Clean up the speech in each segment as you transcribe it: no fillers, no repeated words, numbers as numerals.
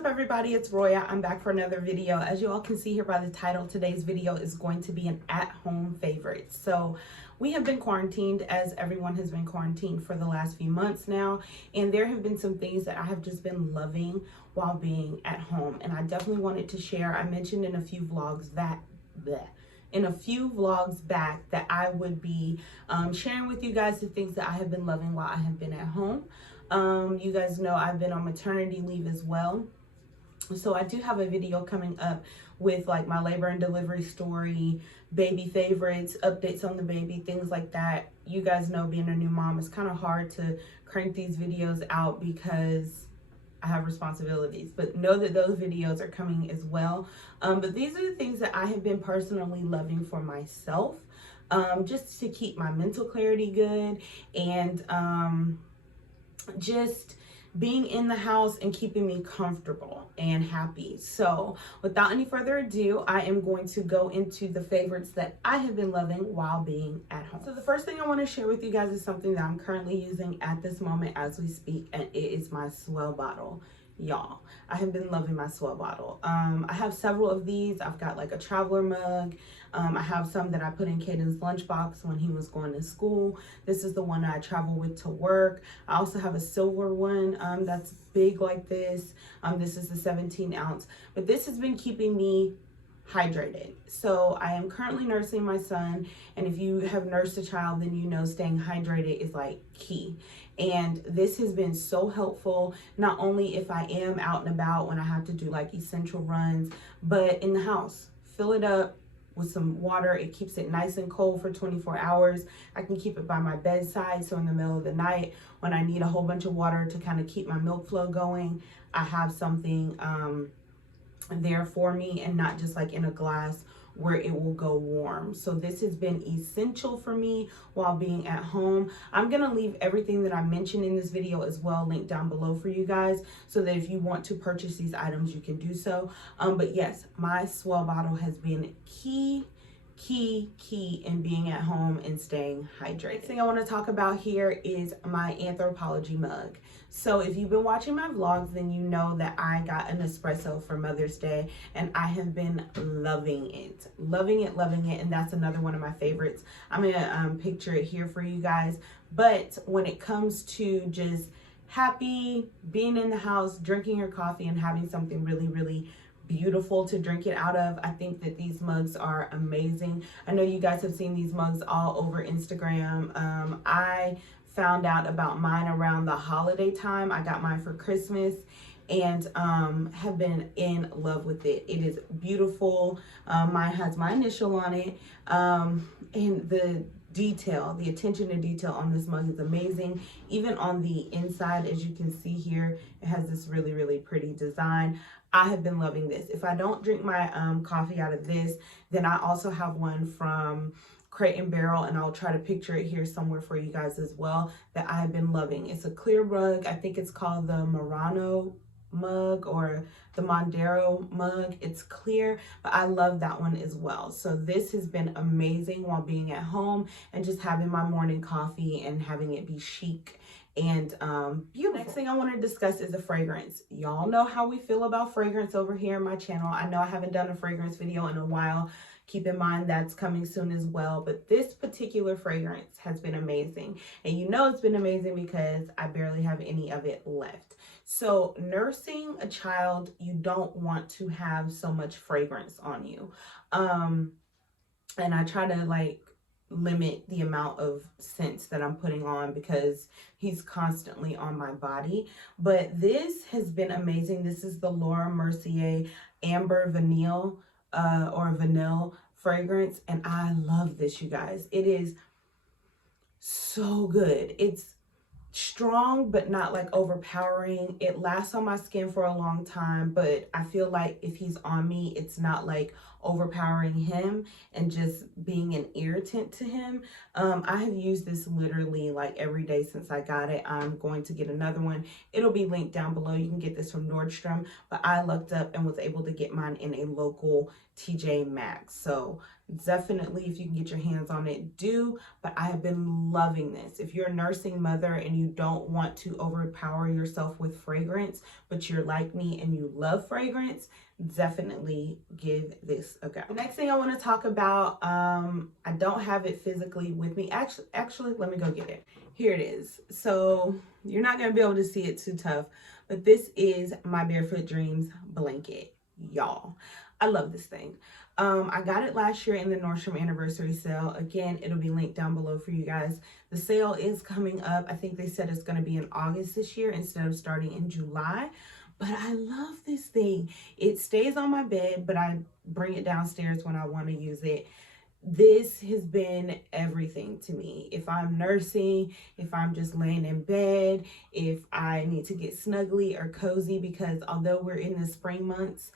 up, everybody? It's Roya. I'm back for another video. As you all can see here by the title, today's video is going to be an at-home favorite. So we have been quarantined, as everyone has been quarantined for the last few months now, and there have been some things that I have just been loving while being at home, and I definitely wanted to share. I mentioned in a few vlogs back that I would be sharing with you guys the things that I have been loving while I have been at home. You guys know I've been on maternity leave as well. So I do have a video coming up with like my labor and delivery story, baby favorites, updates on the baby, things like that. You guys know being a new mom, it's kind of hard to crank these videos out because I have responsibilities, but know that those videos are coming as well. But these are the things that I have been personally loving for myself, just to keep my mental clarity good, and just being in the house and keeping me comfortable and happy. So without any further ado, I am going to go into the favorites that I have been loving while being at home. So the first thing I want to share with you guys is something that I'm currently using at this moment as we speak, and it is my Swell Bottle. Y'all, I have been loving my Swell Bottle. I have several of these. I've got like a traveler mug. I have some that I put in Caden's lunchbox when he was going to school. This is the one that I travel with to work. I also have a silver one that's big like this. This is the 17 ounce, but this has been keeping me hydrated. So I am currently nursing my son, and if you have nursed a child, then you know staying hydrated is like key. And this has been so helpful, not only if I am out and about when I have to do like essential runs, but in the house. Fill it up with some water. It keeps it nice and cold for 24 hours. I can keep it by my bedside, so in the middle of the night when I need a whole bunch of water to kind of keep my milk flow going, I have something there for me, and not just like in a glass where it will go warm. So this has been essential for me while being at home. I'm gonna leave everything that I mentioned in this video as well linked down below for you guys, so that if you want to purchase these items, you can do so. But yes, my Swell Bottle has been key in being at home and staying hydrated. Next thing I want to talk about here is my Anthropologie mug. So if you've been watching my vlogs, then you know that I got an espresso for Mother's Day, and I have been loving it, and that's another one of my favorites. I'm gonna picture it here for you guys. But when it comes to just happy being in the house, drinking your coffee and having something really beautiful to drink it out of, I think that these mugs are amazing. I know you guys have seen these mugs all over Instagram. I found out about mine around the holiday time. I got mine for Christmas, and have been in love with it. It is beautiful. Mine has my initial on it, and the attention to detail on this mug is amazing. Even on the inside, as you can see here, it has this really pretty design. I have been loving this. If I don't drink my coffee out of this, then I also have one from Crate and Barrel, and I'll try to picture it here somewhere for you guys as well, that I have been loving. It's a clear mug. I think it's called the Murano mug or the Mondero mug. It's clear, but I love that one as well. So this has been amazing while being at home and just having my morning coffee and having it be chic and beautiful. Next thing I want to discuss is a fragrance. Y'all know how we feel about fragrance over here on my channel. I know I haven't done a fragrance video in a while. Keep in mind that's coming soon as well, but this particular fragrance has been amazing, and you know it's been amazing because I barely have any of it left. So nursing a child, you don't want to have so much fragrance on you, and I try to like limit the amount of scents that I'm putting on because he's constantly on my body. But this has been amazing. This is the Laura Mercier Amber Vanille or Vanille fragrance, and I love this, you guys. It is so good. It's strong but not like overpowering. It lasts on my skin for a long time, but I feel like if he's on me, it's not like overpowering him and just being an irritant to him. I have used this literally like every day since I got it. I'm going to get another one. It'll be linked down below. You can get this from Nordstrom, but I looked up and was able to get mine in a local TJ Maxx. So definitely, if you can get your hands on it, do. But I have been loving this. If you're a nursing mother and you don't want to overpower yourself with fragrance, but you're like me and you love fragrance, definitely give this a go. The next thing I want to talk about, I don't have it physically with me. Actually, let me go get it. Here it is. So you're not going to be able to see it too tough, but this is my Barefoot Dreams blanket, y'all. I love this thing. I got it last year in the Nordstrom anniversary sale. Again, it'll be linked down below for you guys. The sale is coming up. I think they said it's going to be in August this year instead of starting in July. But I love this thing. It stays on my bed, but I bring it downstairs when I want to use it. This has been everything to me. If I'm nursing, if I'm just laying in bed, if I need to get snuggly or cozy, because although we're in the spring months,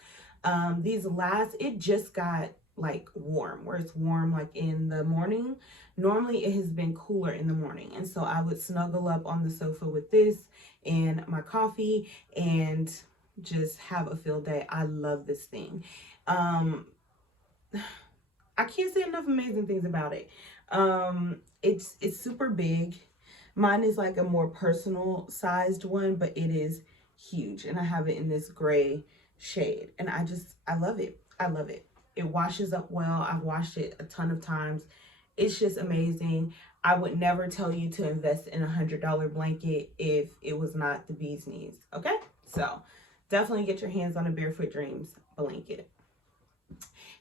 it just got like warm, where it's warm like in the morning. Normally it has been cooler in the morning. And so I would snuggle up on the sofa with this and my coffee and just have a field day. I love this thing. I can't say enough amazing things about it. It's super big. Mine is like a more personal sized one, but it is huge. And I have it in this gray shade, and I love it. I love it. It washes up well. I've washed it a ton of times. It's just amazing. I would never tell you to invest in $100 blanket if it was not the bee's knees. Okay, so definitely get your hands on a Barefoot Dreams blanket.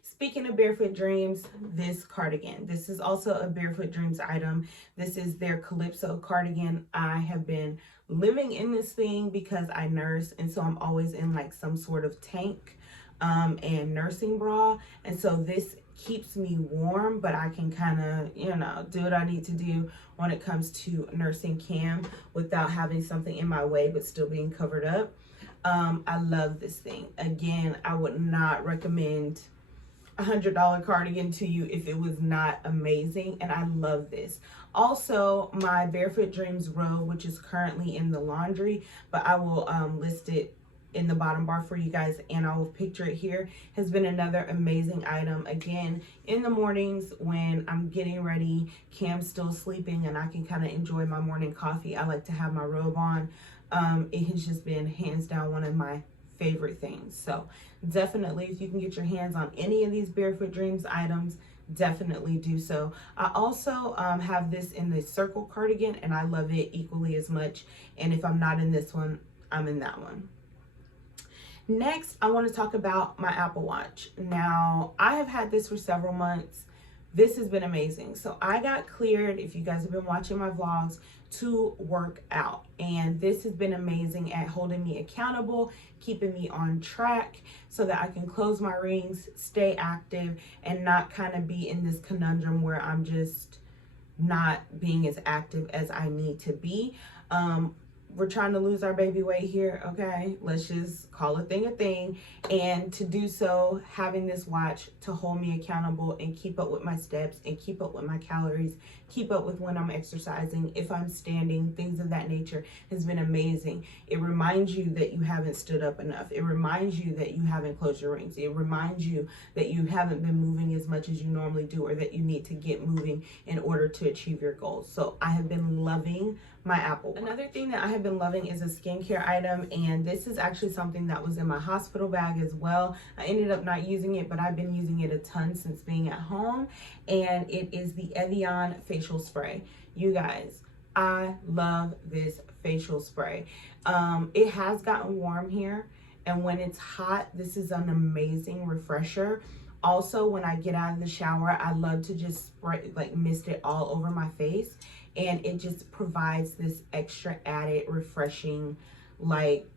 Speaking of Barefoot Dreams, this cardigan. This is also a Barefoot Dreams item. This is their Calypso cardigan. I have been living in this thing because I nurse, and so I'm always in like some sort of tank and nursing bra. And so this keeps me warm, but I can kind of, do what I need to do when it comes to nursing cam without having something in my way, but still being covered up. I love this thing. Again, I would not recommend $100 cardigan to you if it was not amazing, and I love this. Also, my Barefoot Dreams robe, which is currently in the laundry, but I will list it in the bottom bar for you guys, and I will picture it here, has been another amazing item. Again, in the mornings when I'm getting ready, Cam's still sleeping, and I can kind of enjoy my morning coffee, I like to have my robe on. It has just been hands down one of my favorite things. So definitely, if you can get your hands on any of these Barefoot Dreams items, definitely do so. I also have this in the circle cardigan, and I love it equally as much. And if I'm not in this one, I'm in that one. Next, I want to talk about my Apple Watch. Now, I have had this for several months. This has been amazing. So I got cleared, if you guys have been watching my vlogs, to work out. And this has been amazing at holding me accountable, keeping me on track so that I can close my rings, stay active, and not kind of be in this conundrum where I'm just not being as active as I need to be. We're trying to lose our baby weight here, okay? Let's just call a thing. And to do so, having this watch to hold me accountable and keep up with my steps and keep up with my calories, keep up with when I'm exercising, if I'm standing, things of that nature has been amazing. It reminds you that you haven't stood up enough. It reminds you that you haven't closed your rings. It reminds you that you haven't been moving as much as you normally do, or that you need to get moving in order to achieve your goals. So I have been loving my Apple Watch. Another thing that I have been loving is a skincare item, and this is actually something that was in my hospital bag as well. I ended up not using it, but I've been using it a ton since being at home, and it is the Evian facial spray. You guys, I love this facial spray. It has gotten warm here, and when it's hot, this is an amazing refresher. Also, when I get out of the shower, I love to just spray, like mist it all over my face. And it just provides this extra added refreshing like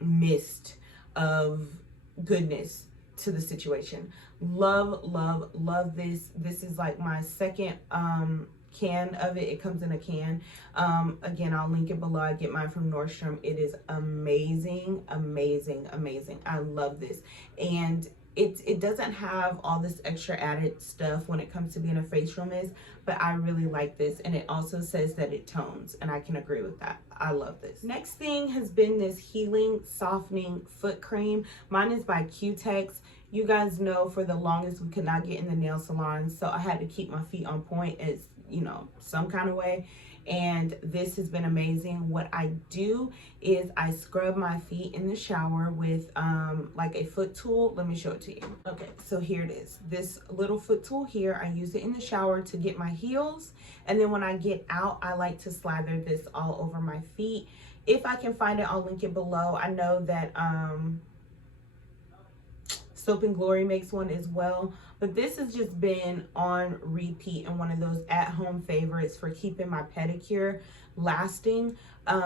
mist of goodness to the situation. Love this. This is like my second can of it. It comes in a can. Again, I'll link it below. I get mine from Nordstrom. It is amazing. I love this. And it doesn't have all this extra added stuff when it comes to being a facial mist, but I really like this. And it also says that it tones, and I can agree with that. I love this. Next thing has been this healing softening foot cream. Mine is by Q-Tex. You guys know for the longest we could not get in the nail salon, so I had to keep my feet on point as, you know, some kind of way. And this has been amazing. What I do is I scrub my feet in the shower with like a foot tool. Let me show it to you. Okay, so here it is. This little foot tool here, I use it in the shower to get my heels. And then when I get out, I like to slather this all over my feet. If I can find it, I'll link it below. I know that Soap and Glory makes one as well, but this has just been on repeat and one of those at-home favorites for keeping my pedicure lasting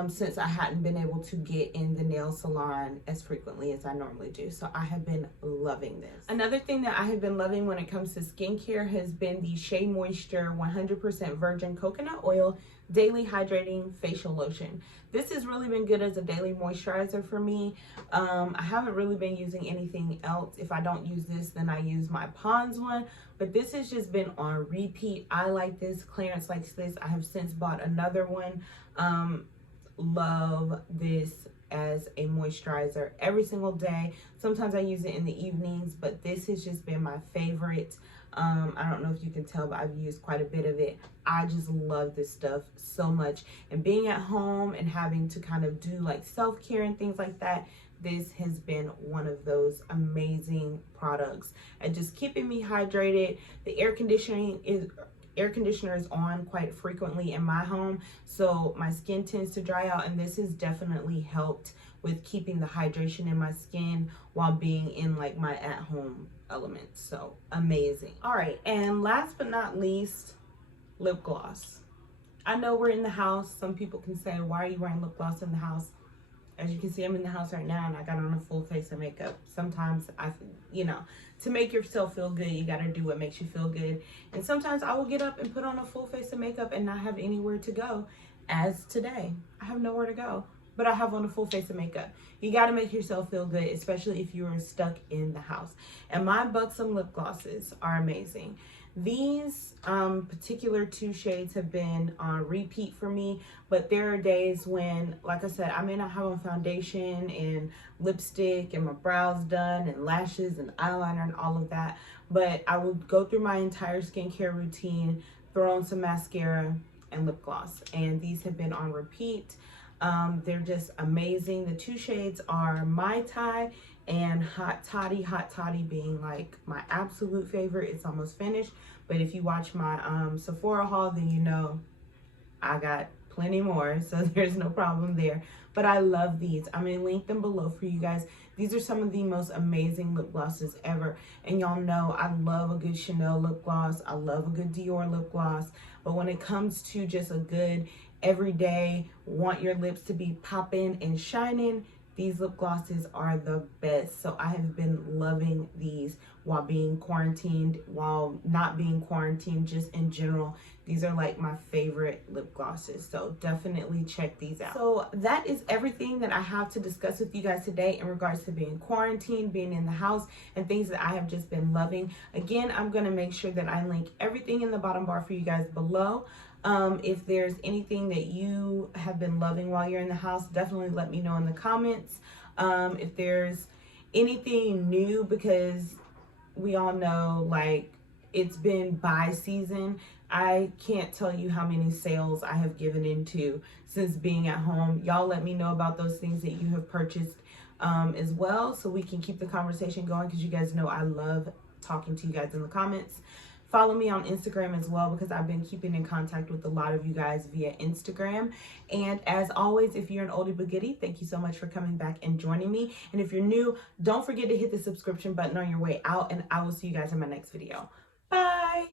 since I hadn't been able to get in the nail salon as frequently as I normally do. So I have been loving this. Another thing that I have been loving when it comes to skincare has been the Shea Moisture 100% Virgin Coconut Oil Daily Hydrating Facial Lotion. This has really been good as a daily moisturizer for me. I haven't really been using anything else. If I don't use this, then I use my Pond's one. But this has just been on repeat. I like this. Clarence likes this. I have since bought another one. Love this as a moisturizer every single day. Sometimes I use it in the evenings, but this has just been my favorite. I don't know if you can tell, but I've used quite a bit of it. I just love this stuff so much. And being at home and having to kind of do like self-care and things like that, this has been one of those amazing products and just keeping me hydrated. The air conditioner is on quite frequently in my home, so my skin tends to dry out, and this has definitely helped with keeping the hydration in my skin while being in like my at-home elements. So amazing. All right, and last but not least, lip gloss. I know we're in the house. Some people can say, why are you wearing lip gloss in the house? As you can see, I'm in the house right now and I got on a full face of makeup. Sometimes you know, to make yourself feel good, you got to do what makes you feel good. And sometimes I will get up and put on a full face of makeup and not have anywhere to go. As today, I have nowhere to go, but I have on a full face of makeup. You got to make yourself feel good, especially if you are stuck in the house. And my Buxom lip glosses are amazing. These particular two shades have been on repeat for me, but there are days when, like I said, I may not have on foundation and lipstick and my brows done and lashes and eyeliner and all of that, but I will go through my entire skincare routine, throw on some mascara and lip gloss, and these have been on repeat. They're just amazing. The two shades are Mai Tai and Hot Toddy. Hot Toddy being like my absolute favorite. It's almost finished, but if you watch my Sephora haul, then you know I got plenty more, so there's no problem there. But I love these. I'm gonna link them below for you guys. These are some of the most amazing lip glosses ever, and y'all know I love a good Chanel lip gloss. I love a good Dior lip gloss, but when it comes to just a good everyday, want your lips to be popping and shining, these lip glosses are the best. So I have been loving these while being quarantined, while not being quarantined, just in general. These are like my favorite lip glosses, so definitely check these out. So that is everything that I have to discuss with you guys today in regards to being quarantined, being in the house, and things that I have just been loving. Again, I'm gonna make sure that I link everything in the bottom bar for you guys below. If there's anything that you have been loving while you're in the house, definitely let me know in the comments. If there's anything new, because we all know like it's been buy season. I can't tell you how many sales I have given into since being at home. Y'all let me know about those things that you have purchased as well, so we can keep the conversation going, because you guys know I love talking to you guys in the comments. Follow me on Instagram as well, because I've been keeping in contact with a lot of you guys via Instagram. And as always, if you're an oldie but goodie, thank you so much for coming back and joining me. And if you're new, don't forget to hit the subscription button on your way out, and I will see you guys in my next video. Bye!